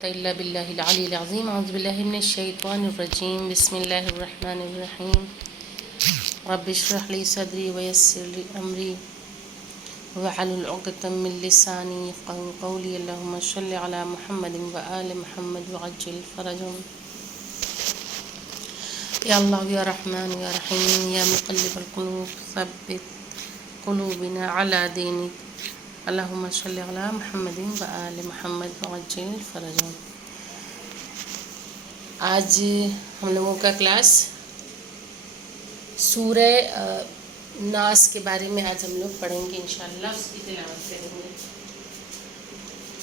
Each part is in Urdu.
إلا بالله العلي العظيم. أعوذ بالله من الشيطان الرجيم. بسم الله الرحمن الرحيم. رب اشرح لي صدري ويسر لي أمري واحلل عقدة من لساني يفقهوا قولي. اللهم صل على محمد وآل محمد وعجل فرجهم. يا الله يا رحمن يا رحيم يا مقلب القلوب ثبت قلوبنا على دينك. اللهم صل علی محمد و آل محمد وعجل فرجهم. آج ہم لوگوں کا کلاس سورہ ناس کے بارے میں آج ہم لوگ پڑھیں گے انشاءاللہ، اس کی تلاوت کریں گے.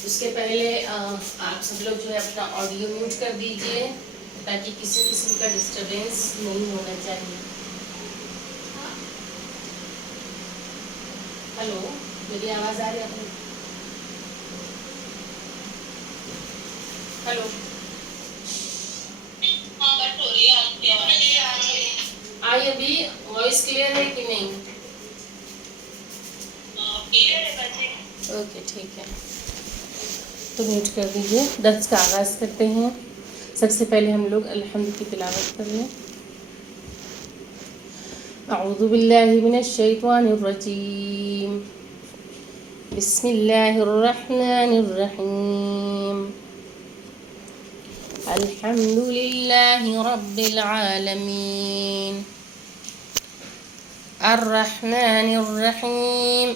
اس کے پہلے آپ سب لوگ جو ہے اپنا آڈیو میوٹ کر دیجئے تاکہ کسی قسم کا ڈسٹربینس نہیں ہونا چاہیے. ہلو، میری آواز آ رہی ہے آپ کو؟ ہلو، آئی ابھی وائس کلیئر ہے کہ نہیں؟ اوکے ٹھیک ہے، تو میوٹ کر دیجیے. درس کا آغاز کرتے ہیں. سب سے پہلے ہم لوگ الحمد کی تلاوت کر لیں. اعوذ باللہ من الشیطان الرجیم. بسم اللہ الرحمن الرحیم. الحمد للہ رب العالمین الرحمن الرحیم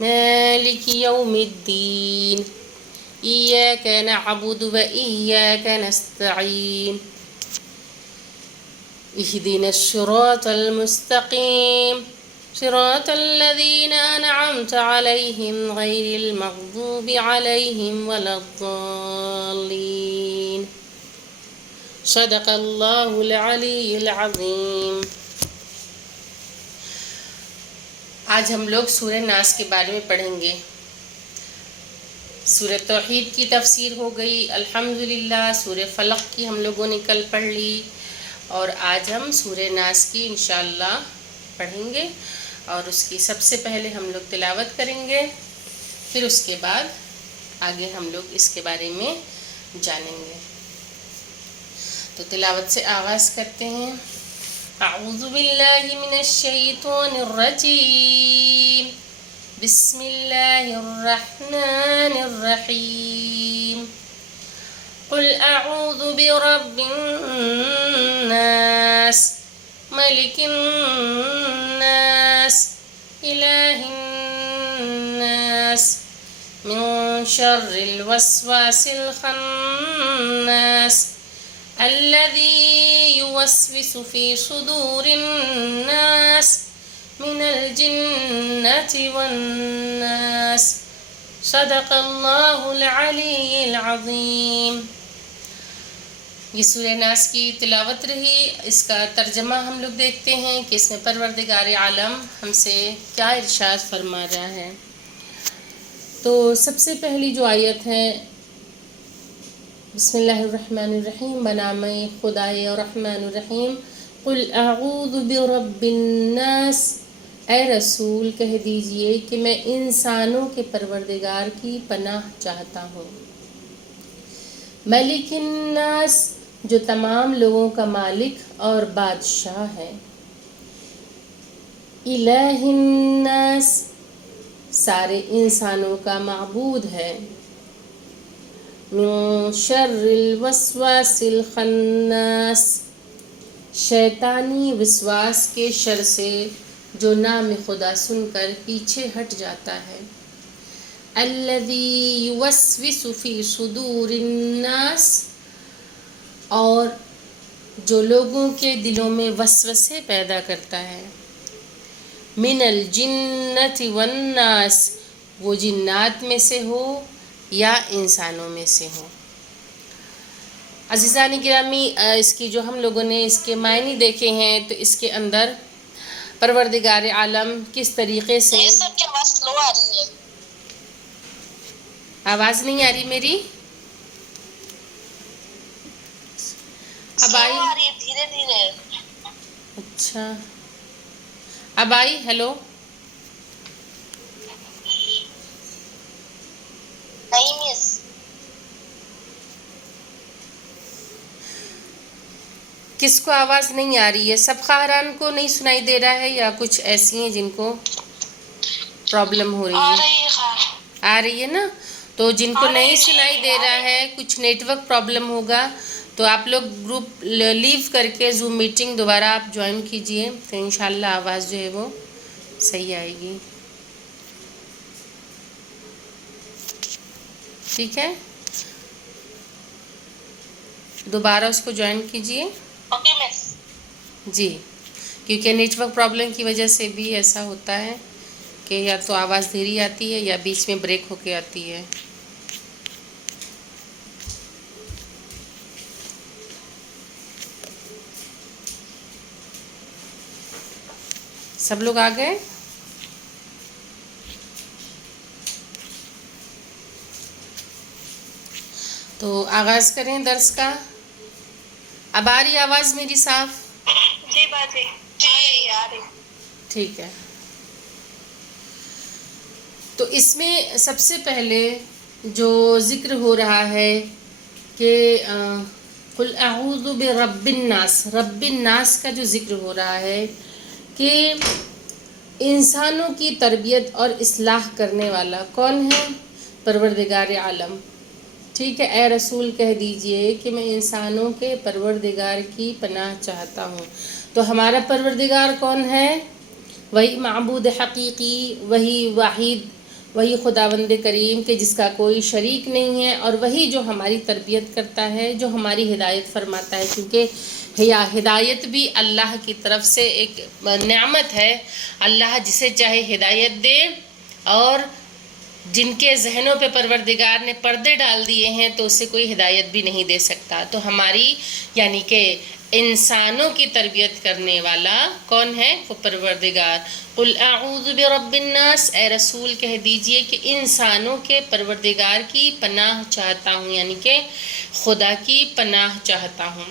مالک یوم الدین ایاک نعبد و ایاک نستعین اهدنا الصراط المستقیم صراط الذین انعمت علیہم غیر المغضوب علیہم ولا الضالین. صدق اللہ العلی العظیم. آج ہم لوگ سورہ ناس کے بارے میں پڑھیں گے. سورہ توحید کی تفسیر ہو گئی الحمدللہ. سورہ فلق کی ہم لوگوں نے کل پڑھ لی اور آج ہم سورہ ناس کی انشاءاللہ پڑھیں گے اور اس کی سب سے پہلے ہم لوگ تلاوت کریں گے، پھر اس کے بعد آگے ہم لوگ اس کے بارے میں جانیں گے. تو تلاوت سے آغاز کرتے ہیں. اعوذ باللہ من الشیطان الرجیم. بسم اللہ الرحمن الرحیم. قل اعوذ برب الناس ملک الناس الہ الناس من شر الوسواس الخناس الذي يوسوس في صدور الناس من الجنة والناس. صدق اللہ العلی العظیم. یہ سورہ ناس کی تلاوت رہی. اس کا ترجمہ ہم لوگ دیکھتے ہیں کہ اس میں پروردگار عالم ہم سے کیا ارشاد فرما رہا ہے. تو سب سے پہلی جو آیت ہے، بسم اللہ الرحمن الرحیم، بنام خدائے الرحمن الرحیم. قل اعوذ برب الناس، اے رسول کہہ دیجئے کہ میں انسانوں کے پروردگار کی پناہ چاہتا ہوں. ملک الناس، جو تمام لوگوں کا مالک اور بادشاہ ہے. الہ الناس، سارے انسانوں کا معبود ہے. من شر الوسواس الخناس، شیطانی وسواس کے شر سے جو نام خدا سن کر پیچھے ہٹ جاتا ہے. الذی یوسوس فی صدور الناس، اور جو لوگوں کے دلوں میں وسوسے پیدا کرتا ہے. من الجنۃ والناس، وہ جنات میں سے ہو یا انسانوں میں سے ہو. عزیزان گرامی، اس کی جو ہم لوگوں نے اس کے معنی دیکھے ہیں تو اس کے اندر پروردگار عالم کس طریقے سے، آواز نہیں آ رہی میری؟ اب آئی؟ دھیرے دھیرے. اچھا اب آئی؟ ہیلو، نہیں مس. کس کو آواز نہیں آ رہی ہے؟ سب خواہران کو نہیں سنائی دے رہا ہے یا کچھ ایسی ہیں جن کو پرابلم ہو رہی ہے؟ آ رہی ہے خواہر، آ رہی ہے نا؟ تو جن کو نہیں سنائی دے رہا ہے، کچھ نیٹ ورک پرابلم ہوگا، تو آپ لوگ گروپ لیو کر کے زوم میٹنگ دوبارہ آپ جوائن کیجئے، تو انشاءاللہ آواز جو ہے وہ صحیح آئے گی. ٹھیک ہے، دوبارہ اس کو جوائن کیجئے. اوکے مس. جی، کیونکہ نیٹ ورک پرابلم کی وجہ سے بھی ایسا ہوتا ہے کہ یا تو آواز دھیری آتی ہے یا بیچ میں بریک ہو کے آتی ہے. سب لوگ آ گئے؟ تو آغاز کریں درس کا. اب آ رہی آواز میری صاف؟ جی باجی، جی آ رہی. ٹھیک ہے. تو اس میں سب سے پہلے جو ذکر ہو رہا ہے کہ قل اعوذ برب الناس، رب الناس کا جو ذکر ہو رہا ہے کہ انسانوں کی تربیت اور اصلاح کرنے والا کون ہے؟ پروردگار عالم. ٹھیک ہے، اے رسول کہہ دیجئے کہ میں انسانوں کے پروردگار کی پناہ چاہتا ہوں. تو ہمارا پروردگار کون ہے؟ وہی معبود حقیقی، وہی واحد، وہی خداوند کریم کہ جس کا کوئی شریک نہیں ہے، اور وہی جو ہماری تربیت کرتا ہے، جو ہماری ہدایت فرماتا ہے. کیونکہ ہدایت بھی اللہ کی طرف سے ایک نعمت ہے. اللہ جسے چاہے ہدایت دے، اور جن کے ذہنوں پہ پروردگار نے پردے ڈال دیے ہیں تو اسے کوئی ہدایت بھی نہیں دے سکتا. تو ہماری یعنی کہ انسانوں کی تربیت کرنے والا کون ہے؟ وہ پروردگار. قل اعوذ برب الناس، اے رسول کہہ دیجئے کہ انسانوں کے پروردگار کی پناہ چاہتا ہوں، یعنی کہ خدا کی پناہ چاہتا ہوں.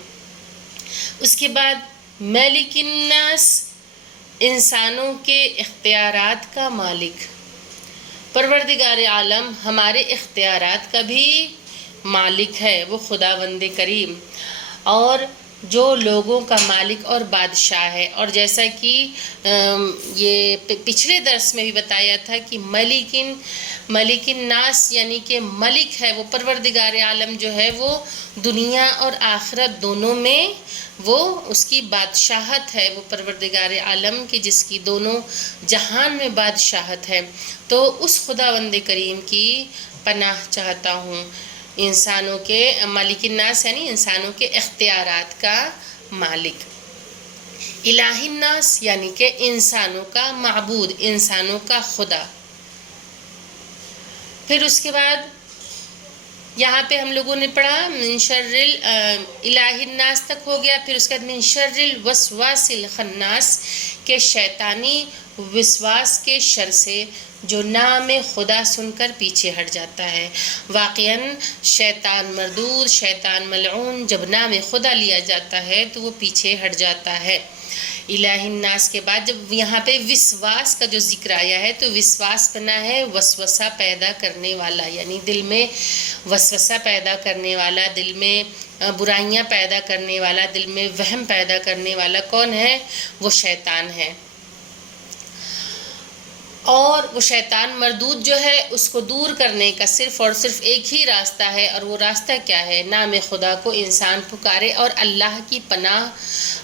اس کے بعد مالک الناس، انسانوں کے اختیارات کا مالک. پروردگار عالم ہمارے اختیارات کا بھی مالک ہے، وہ خداوند کریم، اور جو لوگوں کا مالک اور بادشاہ ہے. اور جیسا کہ یہ پچھلے درس میں بھی بتایا تھا کہ ملک الناس یعنی کہ ملک ہے وہ پروردگار عالم جو ہے، وہ دنیا اور آخرت دونوں میں وہ اس کی بادشاہت ہے. وہ پروردگار عالم کی جس کی دونوں جہان میں بادشاہت ہے. تو اس خداوند کریم کی پناہ چاہتا ہوں. انسانوں کے مالک الناس یعنی انسانوں کے اختیارات کا مالک. الہ الناس یعنی کہ انسانوں کا معبود، انسانوں کا خدا. پھر اس کے بعد یہاں پہ ہم لوگوں نے پڑھا من شر الہ الناس تک ہو گیا. پھر اس کے بعد من شر الوسواس الخناس، کہ شیطانی وسواس کے شر سے جو نام خدا سن کر پیچھے ہٹ جاتا ہے. واقعاً شیطان مردود، شیطان ملعون جب نام خدا لیا جاتا ہے تو وہ پیچھے ہٹ جاتا ہے. الہ الناس کے بعد جب یہاں پہ وسواس کا جو ذکر آیا ہے تو وسواس بنا ہے وسوسہ پیدا کرنے والا، یعنی دل میں وسوسہ پیدا کرنے والا، دل میں برائیاں پیدا کرنے والا، دل میں وہم پیدا کرنے والا کون ہے؟ وہ شیطان ہے. اور وہ شیطان مردود جو ہے اس کو دور کرنے کا صرف اور صرف ایک ہی راستہ ہے، اور وہ راستہ کیا ہے؟ نام خدا کو انسان پکارے اور اللہ کی پناہ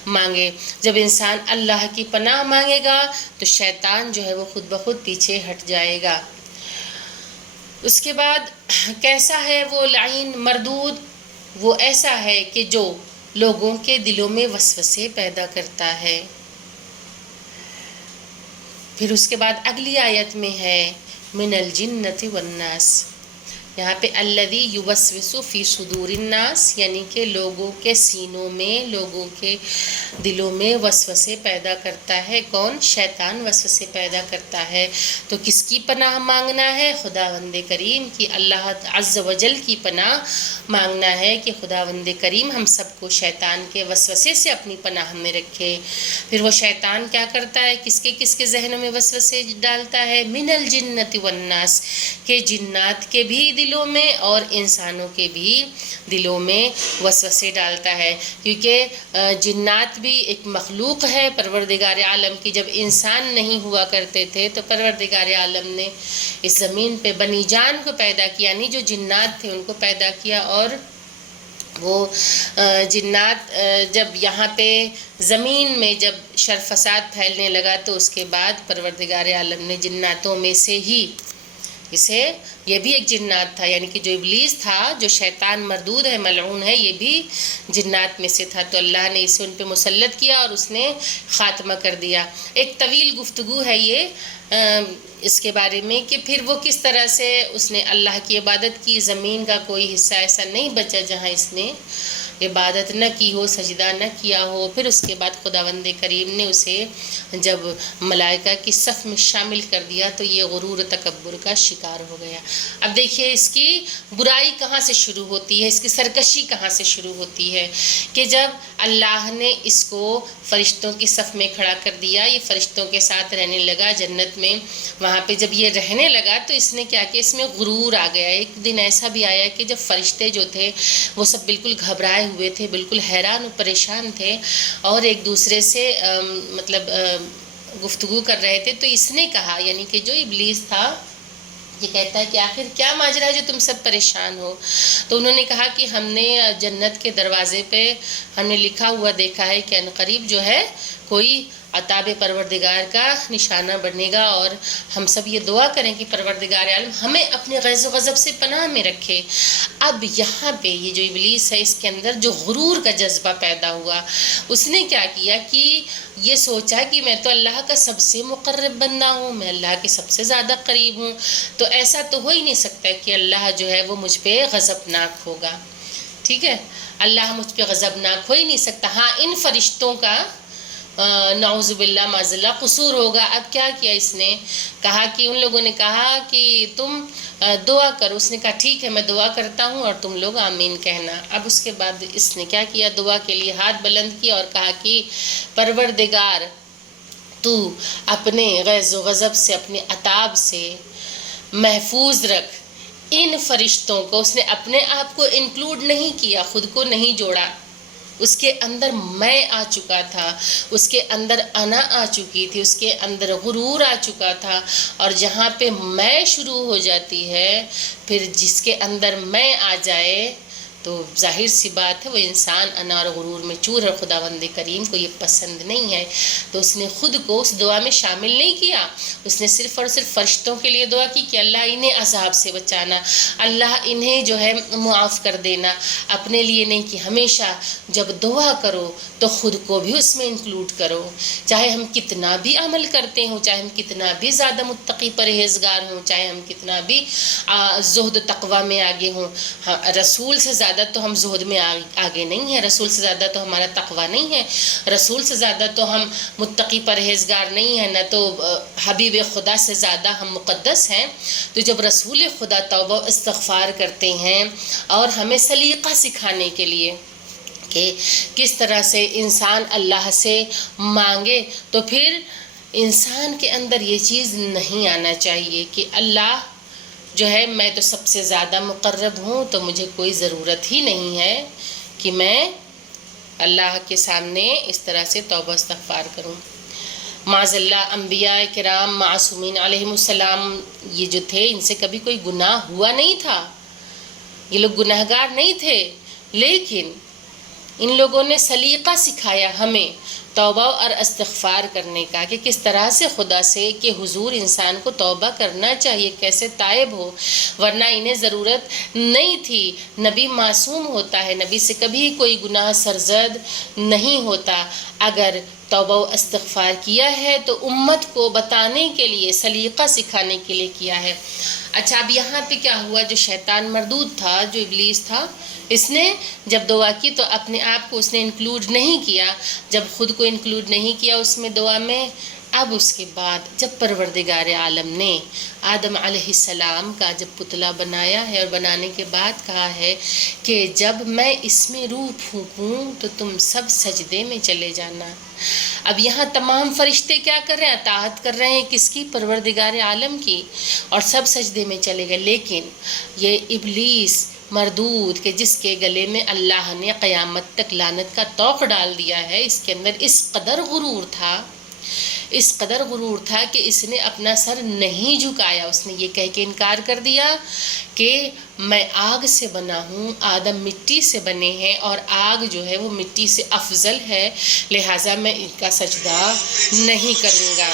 مانگے. جب انسان اللہ کی پناہ مانگے گا تو شیطان جو ہے وہ خود بخود پیچھے ہٹ جائے گا. اس کے بعد کیسا ہے وہ لعین مردود؟ وہ ایسا ہے کہ جو لوگوں کے دلوں میں وسوسے پیدا کرتا ہے. پھر اس کے بعد اگلی آیت میں ہے من الجنۃ والناس. یہاں پہ الذی یوسوس فی صدور الناس یعنی کہ لوگوں کے سینوں میں، لوگوں کے دلوں میں وسوسے پیدا کرتا ہے. کون؟ شیطان وسوسے پیدا کرتا ہے. تو کس کی پناہ مانگنا ہے؟ خداوند کریم کی، اللہ عز و جل کی پناہ مانگنا ہے کہ خداوند کریم ہم سب کو شیطان کے وسوسے سے اپنی پناہ میں رکھے. پھر وہ شیطان کیا کرتا ہے؟ کس کے ذہنوں میں وسوسے ڈالتا ہے؟ من الجنۃ والناس، کہ جنات کے بھی دلوں دلوں میں اور انسانوں کے بھی دلوں میں وسوسے ڈالتا ہے، کیونکہ جنات بھی ایک مخلوق ہے پروردگار عالم کی۔ جب انسان نہیں ہوا کرتے تھے تو پروردگار عالم نے اس زمین پہ بنی جان کو پیدا کیا، یعنی جو جنات تھے ان کو پیدا کیا، اور وہ جنات جب یہاں پہ زمین میں جب شر فساد پھیلنے لگا تو اس کے بعد پروردگار عالم نے جناتوں میں سے ہی اسے، یہ بھی ایک جنات تھا، یعنی کہ جو ابلیس تھا، جو شیطان مردود ہے، ملعون ہے، یہ بھی جنات میں سے تھا، تو اللہ نے اسے ان پہ مسلط کیا اور اس نے خاتمہ کر دیا۔ ایک طویل گفتگو ہے یہ اس کے بارے میں کہ پھر وہ کس طرح سے اس نے اللہ کی عبادت کی۔ زمین کا کوئی حصہ ایسا نہیں بچا جہاں اس نے عبادت نہ کی ہو، سجدہ نہ کیا ہو۔ پھر اس کے بعد خداوند کریم نے اسے جب ملائکہ کی صف میں شامل کر دیا تو یہ غرور و تکبر کا شکار ہو گیا۔ اب دیکھیے اس کی برائی کہاں سے شروع ہوتی ہے، اس کی سرکشی کہاں سے شروع ہوتی ہے کہ جب اللہ نے اس کو فرشتوں کی صف میں کھڑا کر دیا، یہ فرشتوں کے ساتھ رہنے لگا جنت میں، وہاں پہ جب یہ رہنے لگا تو اس نے کیا کہ اس میں غرور آ گیا۔ ایک دن ایسا بھی آیا کہ جب فرشتے جو تھے وہ سب بالکل گھبرائے ہوئے تھے، بالکل حیران و پریشان تھے، اور ایک دوسرے سے گفتگو کر رہے تھے، تو اس نے کہا، یعنی کہ جو ابلیس تھا یہ کہتا ہے کہ آخر کیا ماجرا ہے جو تم سب پریشان ہو؟ تو انہوں نے کہا کہ ہم نے جنت کے دروازے پہ ہم نے لکھا ہوا دیکھا ہے کہ عنقریب جو ہے کوئی عطاب پروردگار کا نشانہ بنے گا، اور ہم سب یہ دعا کریں کہ پروردگار عالم ہمیں اپنے غیظ و غضب سے پناہ میں رکھے۔ اب یہاں پہ یہ جو ابلیس ہے اس کے اندر جو غرور کا جذبہ پیدا ہوا، اس نے کیا کیا کہ یہ سوچا کہ میں تو اللہ کا سب سے مقرب بندہ ہوں، میں اللہ کے سب سے زیادہ قریب ہوں، تو ایسا تو ہو ہی نہیں سکتا کہ اللہ جو ہے وہ مجھ پہ غضبناک ہوگا، ٹھیک ہے، اللہ مجھ پہ غضبناک ہو ہی نہیں سکتا۔ ہاں ان فرشتوں کا نعوذ باللہ معاذ اللہ قصور ہوگا۔ اب کیا کیا اس نے کہا کہ ان لوگوں نے کہا کہ تم دعا کرو، اس نے کہا ٹھیک ہے میں دعا کرتا ہوں اور تم لوگ آمین کہنا۔ اب اس کے بعد اس نے کیا کیا، دعا کے لیے ہاتھ بلند کیا اور کہا کہ پروردگار تو اپنے غیظ و غضب سے، اپنے عطاب سے محفوظ رکھ ان فرشتوں کو۔ اس نے اپنے آپ کو انکلوڈ نہیں کیا، خود کو نہیں جوڑا، اس کے اندر میں آ چکا تھا، اس کے اندر انا آ چکی تھی، اس کے اندر غرور آ چکا تھا، اور جہاں پہ میں شروع ہو جاتی ہے پھر جس کے اندر میں آ جائے تو ظاہر سی بات ہے وہ انسان انا اور غرور میں چور ہے، خداوند کریم کو یہ پسند نہیں ہے۔ تو اس نے خود کو اس دعا میں شامل نہیں کیا، اس نے صرف اور صرف فرشتوں کے لیے دعا کی کہ اللہ انہیں عذاب سے بچانا، اللہ انہیں جو ہے معاف کر دینا، اپنے لیے نہیں کہ ہمیشہ جب دعا کرو تو خود کو بھی اس میں انکلوڈ کرو، چاہے ہم کتنا بھی عمل کرتے ہوں، چاہے ہم کتنا بھی زیادہ متقی پرہیزگار ہوں، چاہے ہم کتنا بھی زہد و تقوی میں آگے ہوں، رسول سے زیادہ تو ہم زہد میں آگے نہیں ہیں، رسول سے زیادہ تو ہمارا تقوی نہیں ہے، رسول سے زیادہ تو ہم متقی پرہیزگار نہیں ہیں، نہ تو حبیب خدا سے زیادہ ہم مقدس ہیں۔ تو جب رسول خدا توبہ و استغفار کرتے ہیں اور ہمیں سلیقہ سکھانے کے لیے کہ کس طرح سے انسان اللہ سے مانگے، تو پھر انسان کے اندر یہ چیز نہیں آنا چاہیے کہ اللہ جو ہے میں تو سب سے زیادہ مقرب ہوں تو مجھے کوئی ضرورت ہی نہیں ہے کہ میں اللہ کے سامنے اس طرح سے توبہ استغفار کروں۔ معاذ اللہ انبیاء کرام معصومین علیہم السلام یہ جو تھے ان سے کبھی کوئی گناہ ہوا نہیں تھا، یہ لوگ گناہگار نہیں تھے، لیکن ان لوگوں نے سلیقہ سکھایا ہمیں توبہ اور استغفار کرنے کا کہ کس طرح سے خدا سے کہ حضور انسان کو توبہ کرنا چاہیے، کیسے تائب ہو، ورنہ انہیں ضرورت نہیں تھی۔ نبی معصوم ہوتا ہے، نبی سے کبھی کوئی گناہ سرزد نہیں ہوتا، اگر توبہ و استغفار کیا ہے تو امت کو بتانے کے لیے، سلیقہ سکھانے کے لیے کیا ہے۔ اچھا اب یہاں پہ کیا ہوا، جو شیطان مردود تھا، جو ابلیس تھا، اس نے جب دعا کی تو اپنے آپ کو اس نے انکلوڈ نہیں کیا، جب خود کو انکلوڈ نہیں کیا اس میں دعا میں، اب اس کے بعد جب پروردگار عالم نے آدم علیہ السلام کا جب پتلا بنایا ہے اور بنانے کے بعد کہا ہے کہ جب میں اس میں روح پھونکوں تو تم سب سجدے میں چلے جانا، اب یہاں تمام فرشتے کیا کر رہے ہیں؟ اطاعت کر رہے ہیں کس کی؟ پروردگار عالم کی، اور سب سجدے میں چلے گئے. لیکن یہ ابلیس مردود کہ جس کے گلے میں اللہ نے قیامت تک لعنت کا طوق ڈال دیا ہے، اس کے اندر اس قدر غرور تھا کہ اس نے اپنا سر نہیں جھکایا. اس نے یہ کہہ کے انکار کر دیا کہ میں آگ سے بنا ہوں، آدم مٹی سے بنے ہیں، اور آگ جو ہے وہ مٹی سے افضل ہے، لہٰذا میں ان کا سجدہ نہیں کروں گا.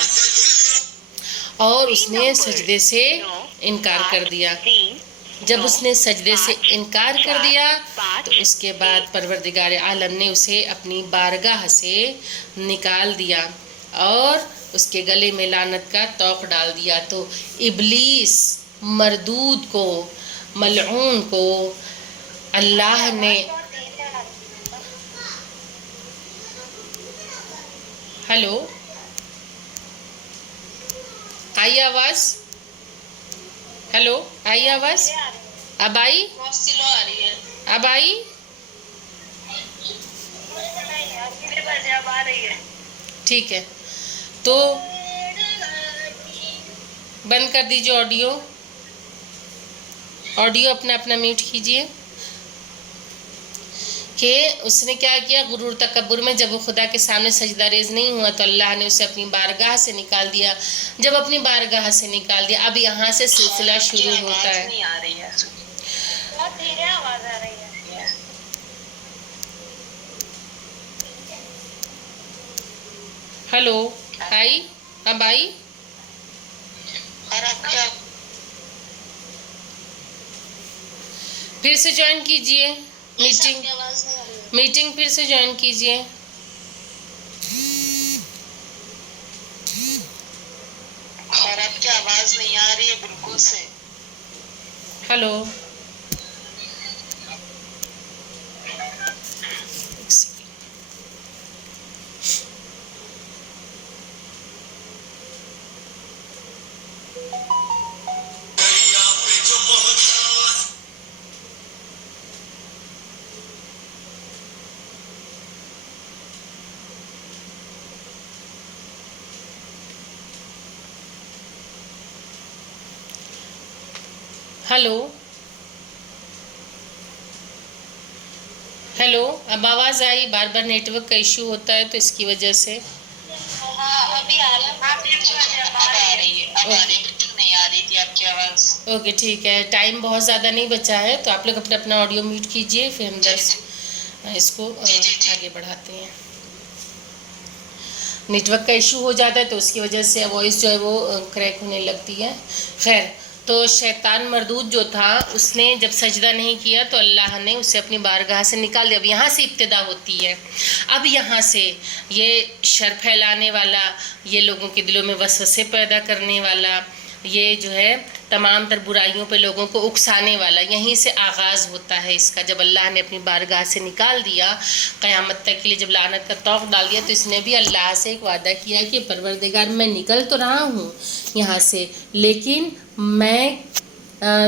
اور اس نے سجدے سے انکار کر دیا. جب اس نے سجدے سے انکار کر دیا تو اس کے بعد پروردگار عالم نے اسے اپنی بارگاہ سے نکال دیا اور اس کے گلے میں لعنت کا طوق ڈال دیا. تو ابلیس مردود کو، ملعون کو اللہ نے ہلو آئی آواز؟ ہلو آئی آواز؟ اب آئی؟ بہت سلو آ رہی ہے. اب آئی؟ اب آ رہی ہے. ٹھیک ہے، تو بند کر دیجیے آڈیو اپنا میوٹ کیجیے. کہ اس نے کیا کیا؟ غرور تکبر میں جب وہ خدا کے سامنے سجدہ ریز نہیں ہوا تو اللہ نے اسے اپنی بارگاہ سے نکال دیا. جب اپنی بارگاہ سے نکال دیا، اب یہاں سے سلسلہ شروع ہوتا ہے. نہیں آ رہی ہے، بہت دھیرے آواز آ رہی ہے. ہلو آئی؟ اب آئی؟ اور اب کیا؟ پھر سے جوائن کیجیے میٹنگ، آواز نہیں آ رہی ہے. میٹنگ پھر سے جوائن کیجیے. اور اب کی آواز نہیں آ رہی ہے بالکل سے. ہلو ہلو ہیلو اب آواز آئی؟ بار بار نیٹ ورک کا ایشو ہوتا ہے تو اس کی وجہ سے. ابھی آ رہی ہے. اب آ رہی ہے، نہیں آ رہی تھی آپ کی آواز. اوکے ٹھیک ہے، ٹائم بہت زیادہ نہیں بچا ہے تو آپ لوگ اپنا آڈیو میوٹ کیجئے، پھر ہم اس کو آگے بڑھاتے ہیں. نیٹ ورک کا ایشو ہو جاتا ہے تو اس کی وجہ سے وائس جو ہے وہ کریک ہونے لگتی ہے. خیر، تو شیطان مردود جو تھا اس نے جب سجدہ نہیں کیا تو اللہ نے اسے اپنی بارگاہ سے نکال دیا. اب یہاں سے ابتدا ہوتی ہے. اب یہاں سے یہ شر پھیلانے والا، یہ لوگوں کے دلوں میں وسوسے پیدا کرنے والا، یہ جو ہے تمام تر برائیوں پہ لوگوں کو اکسانے والا، یہیں سے آغاز ہوتا ہے اس کا. جب اللہ نے اپنی بارگاہ سے نکال دیا قیامت تک کے لیے، جب لعنت کا طوق ڈال دیا، تو اس نے بھی اللہ سے ایک وعدہ کیا کہ پروردگار میں نکل تو رہا ہوں یہاں سے، لیکن میں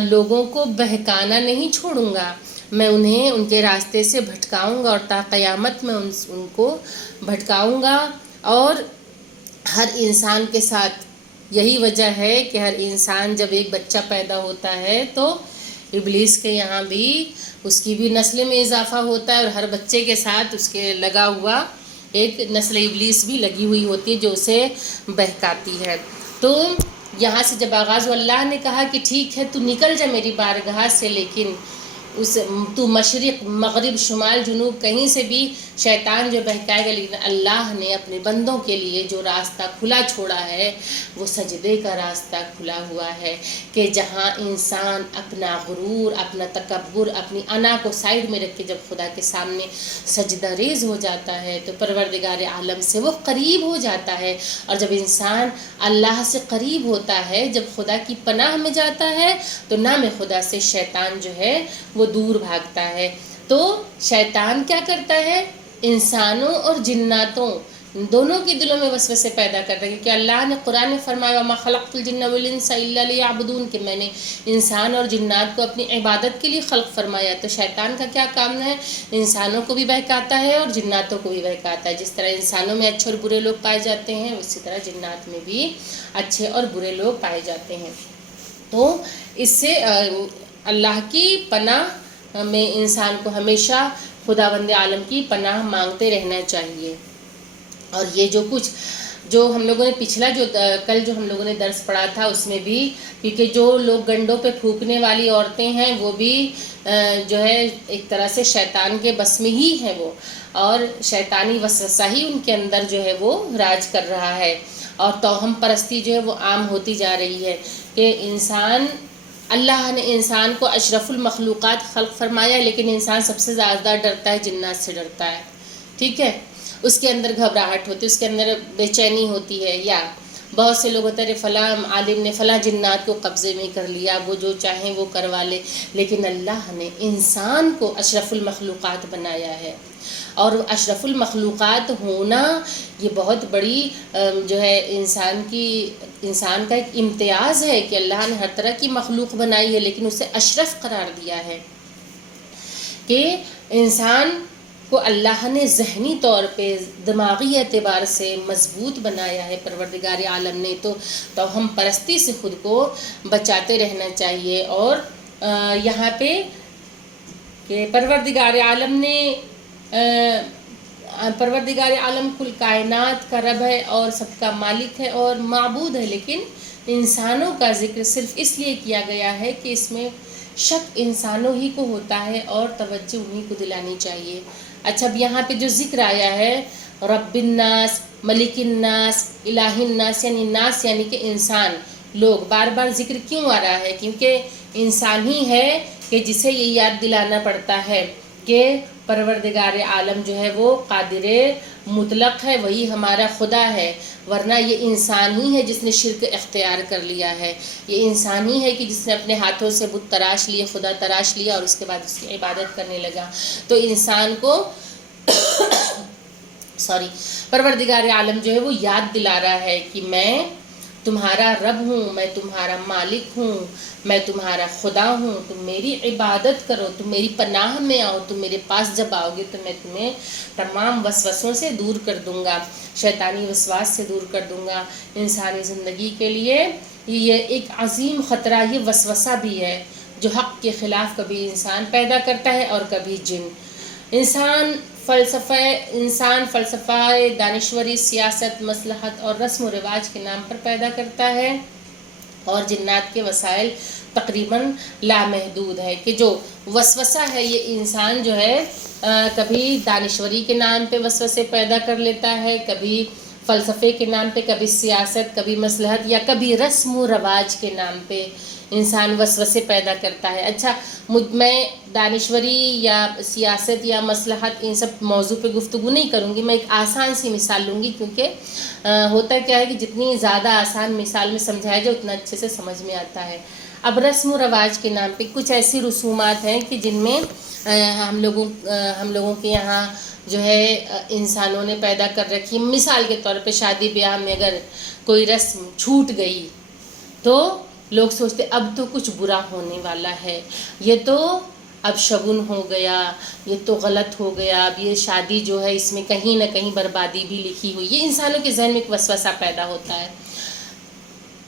لوگوں کو بہکانا نہیں چھوڑوں گا، میں انہیں ان کے راستے سے بھٹکاؤں گا اور تا قیامت میں ان کو بھٹکاؤں گا. اور ہر انسان کے ساتھ یہی وجہ ہے کہ ہر انسان جب ایک بچہ پیدا ہوتا ہے تو ابلیس کے یہاں بھی اس کی بھی نسل میں اضافہ ہوتا ہے، اور ہر بچے کے ساتھ اس کے لگا ہوا ایک نسل ابلیس بھی لگی ہوئی ہوتی ہے جو اسے بہکاتی ہے. تو یہاں سے جب آغاز ہوا، اللہ نے کہا کہ ٹھیک ہے تو نکل جا میری بارگاہ سے، لیکن تو مشرق مغرب شمال جنوب کہیں سے بھی شیطان جو بہکائے گا، لیکن اللہ نے اپنے بندوں کے لیے جو راستہ کھلا چھوڑا ہے وہ سجدے کا راستہ کھلا ہوا ہے، کہ جہاں انسان اپنا غرور، اپنا تکبر، اپنی انا کو سائیڈ میں رکھ کے جب خدا کے سامنے سجدہ ریز ہو جاتا ہے تو پروردگار عالم سے وہ قریب ہو جاتا ہے. اور جب انسان اللہ سے قریب ہوتا ہے، جب خدا کی پناہ میں جاتا ہے تو نام خدا سے شیطان جو ہے وہ دور بھاگتا ہے. تو شیطان کیا کرتا ہے؟ انسانوں اور جناتوں دونوں کے دلوں میں وسوسے پیدا کرتا ہے، کیونکہ اللہ نے قرآن میں فرمایا وَمَا خَلَقْتُ الْجِنَّ وَالْإِنسَ إِلَّا لِيَعْبُدُونَ کہ میں نے انسان اور جنات کو اپنی عبادت کے لیے خلق فرمایا۔ تو شیطان کا کیا کام ہے؟ انسانوں کو بھی بہکاتا ہے اور جناتوں کو بھی بہکاتا ہے۔ جس طرح انسانوں میں اچھے اور برے لوگ پائے جاتے ہیں، اسی طرح جنات میں بھی اچھے اور برے لوگ پائے جاتے ہیں۔ تو اس سے اللہ کی پناہ میں انسان کو ہمیشہ خداوند عالم کی پناہ مانگتے رہنا چاہیے۔ اور یہ جو ہم لوگوں نے کل جو ہم لوگوں نے درس پڑھا تھا اس میں بھی، کیونکہ جو لوگ گنڈوں پہ پھونکنے والی عورتیں ہیں وہ بھی جو ہے ایک طرح سے شیطان کے بس میں ہی ہیں وہ، اور شیطانی وسوسہ ہی ان کے اندر جو ہے وہ راج کر رہا ہے، اور توہم پرستی جو ہے وہ عام ہوتی جا رہی ہے کہ اللہ نے انسان کو اشرف المخلوقات خلق فرمایا، لیکن انسان سب سے زیادہ ڈرتا ہے، جنات سے ڈرتا ہے، ٹھیک ہے، اس کے اندر گھبراہٹ ہوتی ہے، اس کے اندر بے چینی ہوتی ہے، یا بہت سے لوگ ہوتے ہیں فلاں عالم نے فلاں جنات کو قبضے میں کر لیا، وہ جو چاہیں وہ کروا لے، لیکن اللہ نے انسان کو اشرف المخلوقات بنایا ہے، اور اشرف المخلوقات ہونا یہ بہت بڑی جو ہے انسان کا ایک امتیاز ہے کہ اللہ نے ہر طرح کی مخلوق بنائی ہے لیکن اسے اشرف قرار دیا ہے، کہ انسان کو اللہ نے ذہنی طور پہ دماغی اعتبار سے مضبوط بنایا ہے پروردگار عالم نے۔ تو ہم پرستی سے خود کو بچاتے رہنا چاہیے، اور یہاں پہ کہ پروردگار عالم کل کائنات کا رب ہے اور سب کا مالک ہے اور معبود ہے، لیکن انسانوں کا ذکر صرف اس لیے کیا گیا ہے کہ اس میں شک انسانوں ہی کو ہوتا ہے اور توجہ انہی کو دلانی چاہیے۔ اچھا، اب یہاں پہ جو ذکر آیا ہے رب الناس، ملک الناس، الہ الناس، یعنی ناس یعنی کہ انسان، لوگ، بار بار ذکر کیوں آ رہا ہے؟ کیونکہ انسان ہی ہے کہ جسے یہ یاد دلانا پڑتا ہے کہ پروردگار عالم جو ہے وہ قادر مطلق ہے، وہی ہمارا خدا ہے، ورنہ یہ انسان ہی ہے جس نے شرک اختیار کر لیا ہے، یہ انسان ہی ہے کہ جس نے اپنے ہاتھوں سے بت تراش لیے، خدا تراش لیا اور اس کے بعد اس کی عبادت کرنے لگا۔ تو انسان کو پروردگار عالم جو ہے وہ یاد دلا رہا ہے کہ میں تمہارا رب ہوں، میں تمہارا مالک ہوں، میں تمہارا خدا ہوں، تم میری عبادت کرو، تم میری پناہ میں آؤ، تم میرے پاس جب آؤ گے تو میں تمہیں تمام وسوسوں سے دور کر دوں گا، شیطانی وسواس سے دور کر دوں گا۔ انسانی زندگی کے لیے یہ ایک عظیم خطرہ، یہ وسوسہ بھی ہے جو حق کے خلاف کبھی انسان پیدا کرتا ہے اور کبھی جن۔ انسان فلسفہ، دانشوری، سیاست، مصلحت اور رسم و رواج کے نام پر پیدا کرتا ہے، اور جنات کے وسائل تقریباً لامحدود ہے، کہ جو وسوسہ ہے یہ انسان جو ہے کبھی دانشوری کے نام پہ وسوسے پیدا کر لیتا ہے، کبھی فلسفے کے نام پہ، کبھی سیاست، کبھی مصلحت، یا کبھی رسم و رواج کے نام پہ انسان وسوسے پیدا کرتا ہے۔ اچھا، میں دانشوری یا سیاست یا مصلحت ان سب موضوع پہ گفتگو نہیں کروں گی، میں ایک آسان سی مثال لوں گی، کیونکہ ہوتا کیا ہے کہ جتنی زیادہ آسان مثال میں سمجھایا جائے اتنا اچھے سے سمجھ میں آتا ہے۔ اب رسم و رواج کے نام پہ کچھ ایسی رسومات ہیں کہ جن میں ہم لوگوں کے یہاں جو ہے انسانوں نے پیدا کر رکھی، مثال کے طور پہ شادی بیاہ میں اگر کوئی رسم چھوٹ گئی تو لوگ سوچتے اب تو کچھ برا ہونے والا ہے، یہ تو اب شگن ہو گیا، یہ تو غلط ہو گیا، اب یہ شادی جو ہے اس میں کہیں نہ کہیں بربادی بھی لکھی ہوئی، یہ انسانوں کے ذہن میں ایک وسوسہ پیدا ہوتا ہے۔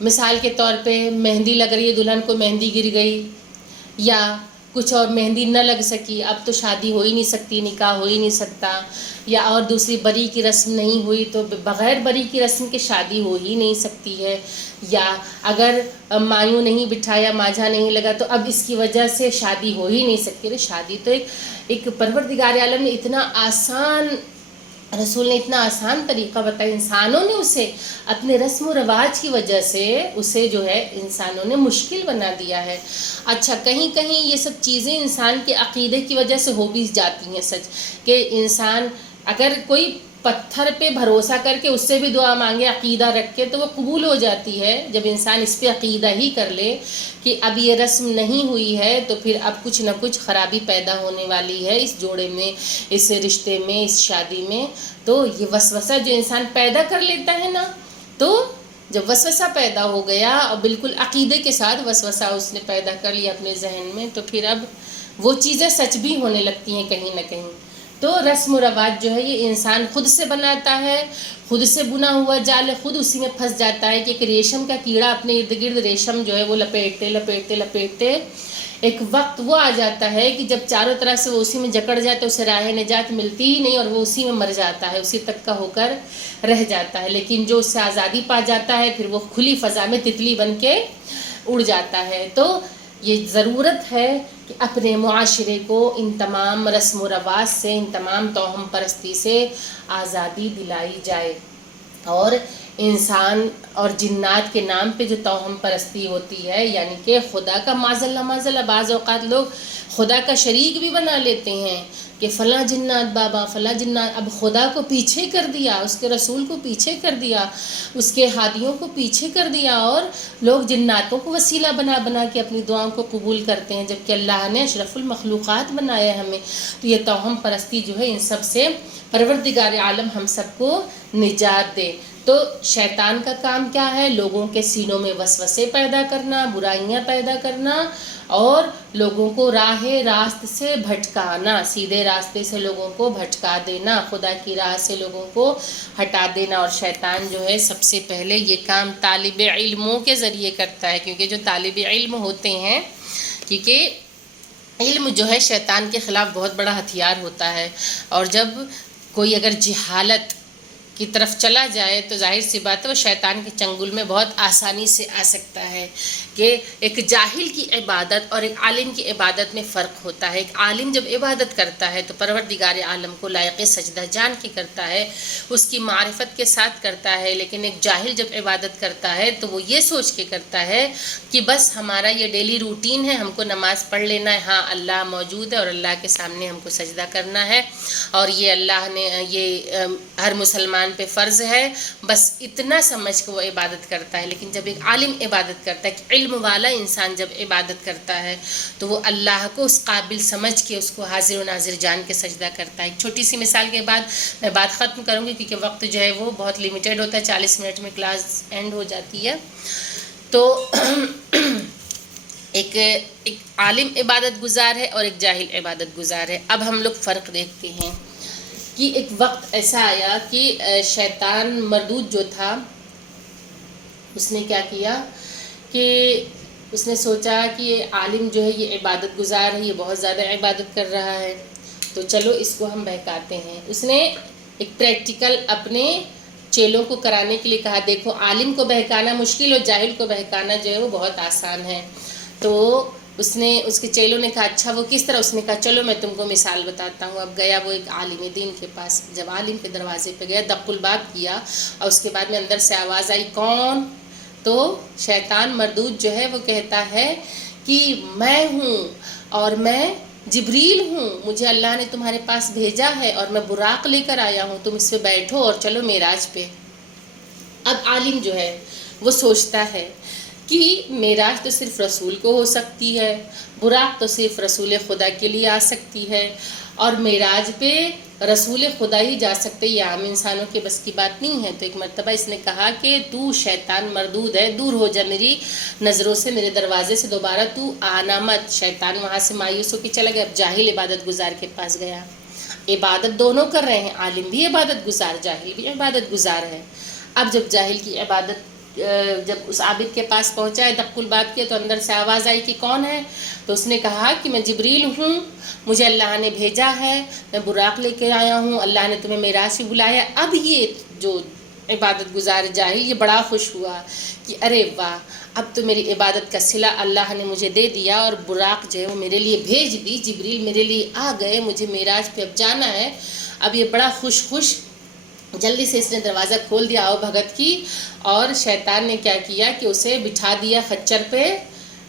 مثال کے طور پہ مہندی لگ رہی ہے، دلہن کو مہندی گر گئی، یا کچھ اور مہندی نہ لگ سکی، اب تو شادی ہو ہی نہیں سکتی، نکاح ہو ہی نہیں سکتا، یا اور دوسری بری کی رسم نہیں ہوئی تو بغیر بری کی رسم کے شادی ہو ہی نہیں سکتی ہے، یا اگر مایوں نہیں بٹھایا، ماجھا نہیں لگا تو اب اس کی وجہ سے شادی ہو ہی نہیں سکتی۔ شادی تو ایک پروردگار عالم نے اتنا آسان، رسول نے اتنا آسان طریقہ بتایا، انسانوں نے اسے اپنے رسم و رواج کی وجہ سے اسے جو ہے انسانوں نے مشکل بنا دیا ہے۔ اچھا، کہیں کہیں یہ سب چیزیں انسان کے عقیدے کی وجہ سے ہو بھی جاتی ہیں، سچ کہ انسان اگر کوئی پتھر پہ بھروسہ کر کے اس سے بھی دعا مانگے عقیدہ رکھ کے تو وہ قبول ہو جاتی ہے. جب انسان اس پہ عقیدہ ہی کر لے کہ اب یہ رسم نہیں ہوئی ہے تو پھر اب کچھ نہ کچھ خرابی پیدا ہونے والی ہے اس جوڑے میں، اس رشتے میں، اس شادی میں. تو یہ وسوسہ جو انسان پیدا کر لیتا ہے نا، تو جب وسوسہ پیدا ہو گیا اور بالکل عقیدے کے ساتھ وسوسہ اس نے پیدا کر لیا اپنے ذہن میں، تو پھر اب وہ چیزیں سچ بھی ہونے لگتی ہیں کہیں نہ کہیں. تو رسم و رواج جو ہے یہ انسان خود سے بناتا ہے، خود سے بنا ہوا جال خود اسی میں پھنس جاتا ہے کہ ایک ریشم کا کیڑا اپنے ارد گرد ریشم جو ہے وہ لپیٹتے ایک وقت وہ آ جاتا ہے کہ جب چاروں طرح سے وہ اسی میں جکڑ جاتا ہے، اسے راہ نجات ملتی ہی نہیں اور وہ اسی میں مر جاتا ہے، اسی تک کا ہو کر رہ جاتا ہے. لیکن جو اس سے آزادی پا جاتا ہے پھر وہ کھلی فضا میں تتلی بن کے اڑ جاتا ہے. تو یہ ضرورت ہے کہ اپنے معاشرے کو ان تمام رسم و رواج سے، ان تمام توہم پرستی سے آزادی دلائی جائے. اور انسان اور جنات کے نام پہ جو توہم پرستی ہوتی ہے، یعنی کہ خدا کا معاذاللہ بعض اوقات لوگ خدا کا شریک بھی بنا لیتے ہیں کہ فلاں جنات بابا، فلاں جنات، اب خدا کو پیچھے کر دیا، اس کے رسول کو پیچھے کر دیا، اس کے ہادیوں کو پیچھے کر دیا، اور لوگ جناتوں کو وسیلہ بنا بنا کے اپنی دعاؤں کو قبول کرتے ہیں، جبکہ اللہ نے اشرف المخلوقات بنایا ہے ہمیں. تو یہ توہم پرستی جو ہے ان سب سے پروردگار عالم ہم سب کو نجات دے. تو شیطان کا کام کیا ہے؟ لوگوں کے سینوں میں وسوسے پیدا کرنا، برائیاں پیدا کرنا، اور لوگوں کو راہ راست سے بھٹکانا، سیدھے راستے سے لوگوں کو بھٹکا دینا، خدا کی راہ سے لوگوں کو ہٹا دینا. اور شیطان جو ہے سب سے پہلے یہ کام طالب علموں کے ذریعے کرتا ہے، کیونکہ جو طالب علم ہوتے ہیں، کیونکہ علم جو ہے شیطان کے خلاف بہت بڑا ہتھیار ہوتا ہے. اور جب کوئی اگر جہالت کی طرف چلا جائے تو ظاہر سی بات ہے وہ شیطان کے چنگل میں بہت آسانی سے آ سکتا ہے. کہ ایک جاہل کی عبادت اور ایک عالم کی عبادت میں فرق ہوتا ہے. ایک عالم جب عبادت کرتا ہے تو پروردگار عالم کو لائق سجدہ جان کے کرتا ہے، اس کی معرفت کے ساتھ کرتا ہے. لیکن ایک جاہل جب عبادت کرتا ہے تو وہ یہ سوچ کے کرتا ہے کہ بس ہمارا یہ ڈیلی روٹین ہے، ہم کو نماز پڑھ لینا ہے، ہاں اللہ موجود ہے اور اللہ کے سامنے ہم کو سجدہ کرنا ہے، اور یہ اللہ نے یہ ہر مسلمان پہ فرض ہے، بس اتنا سمجھ کے وہ عبادت کرتا ہے. لیکن جب ایک عالم عبادت کرتا ہے، کہ علم والا انسان جب عبادت کرتا ہے تو وہ اللہ کو اس قابل سمجھ کے اس کو حاضر و ناظر جان کے سجدہ کرتا ہے. ایک چھوٹی سی مثال کے بعد میں بات ختم کروں گی، کیونکہ وقت جو ہے وہ بہت لیمیٹڈ ہوتا ہے، 40 منٹ میں کلاس اینڈ ہو جاتی ہے. تو ایک عالم عبادت گزار ہے اور ایک جاہل عبادت گزار ہے. اب ہم لوگ فرق دیکھتے ہیں کہ ایک وقت ایسا آیا کہ شیطان مردود جو تھا اس نے کیا کیا کہ اس نے سوچا کہ یہ عالم جو ہے یہ عبادت گزار ہے، یہ بہت زیادہ عبادت کر رہا ہے، تو چلو اس کو ہم بہکاتے ہیں. اس نے ایک پریکٹیکل اپنے چیلوں کو کرانے کے لیے کہا، دیکھو عالم کو بہکانا مشکل اور جاہل کو بہکانا جو ہے وہ بہت آسان ہے. تو اس نے، اس کے چیلوں نے کہا اچھا وہ کس طرح؟ اس نے کہا چلو میں تم کو مثال بتاتا ہوں. اب گیا وہ ایک عالم دین کے پاس، جب عالم کے دروازے پہ گیا دق الباب کیا، اور اس کے بعد میں اندر سے آواز آئی کون؟ تو شیطان مردود جو ہے وہ کہتا ہے کہ میں ہوں اور میں جبریل ہوں، مجھے اللہ نے تمہارے پاس بھیجا ہے اور میں براق لے کر آیا ہوں، تم اس پہ بیٹھو اور چلو معراج پہ. اب عالم جو ہے وہ سوچتا ہے کہ معراج تو صرف رسول کو ہو سکتی ہے، براق تو صرف رسول خدا کے لیے آ سکتی ہے، اور معراج پہ رسول خدا ہی جا سکتے، یہ عام انسانوں کے بس کی بات نہیں ہے. تو ایک مرتبہ اس نے کہا کہ تو شیطان مردود ہے، دور ہو جا میری نظروں سے، میرے دروازے سے دوبارہ تو آنا مت. شیطان وہاں سے مایوس ہو کے چلا گیا. اب جاہل عبادت گزار کے پاس گیا، عبادت دونوں کر رہے ہیں، عالم بھی عبادت گزار، جاہل بھی عبادت گزار ہے. اب جب جاہل کی عبادت جب اس عابد کے پاس پہنچا ہے، دق الباب کیا، تو اندر سے آواز آئی کہ کون ہے؟ تو اس نے کہا کہ میں جبریل ہوں، مجھے اللہ نے بھیجا ہے، میں براق لے کے آیا ہوں، اللہ نے تمہیں معراج سے بلایا. اب یہ جو عبادت گزار جاہل یہ بڑا خوش ہوا کہ ارے واہ، اب تو میری عبادت کا صلہ اللہ نے مجھے دے دیا، اور براق جو ہے وہ میرے لیے بھیج دی، جبریل میرے لیے آ گئے، مجھے معراج پہ اب جانا ہے. اب یہ بڑا خوش جلدی سے اس نے دروازہ کھول دیا آؤ بھگت کی. اور شیطان نے کیا کیا کہ اسے بٹھا دیا خچر پہ،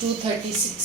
2:36।